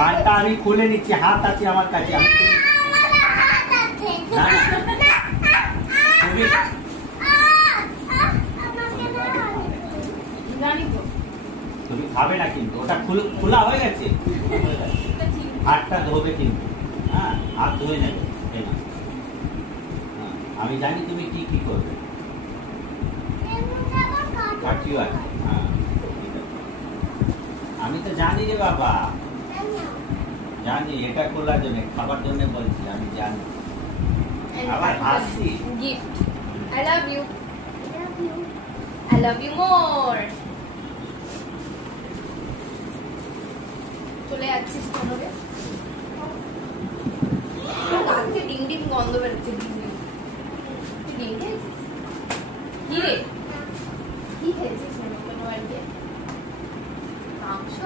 কানটা আমি খুলে নিচ্ছি, হাত আছে আমার কাছে। আমি না, তুমি খাবে না কিন্তু, ওটা খোলা হয়ে গেছে। হাতটা ধোবে কিন্তু, হ্যাঁ হাত ধুয়ে নেবে। আমি জানি তুমি কি কি করবে। কাটিও আছে, হ্যাঁ আমি তো জানি রে বাবা, জানি এটা খোলার জন্য, খাবার জন্য বলছি, আমি জানি। আবার হাসি gift. I love you. I love you more. চলে যাচ্ছিস কোনো রে? আজকে ডিম ডিম গন্ধ বেরোচ্ছে, ডিম ডিম। তুই ডিম খেয়েছিস? কি রে? কি খেয়েছিস কোনো বাড়িতে? মাংস?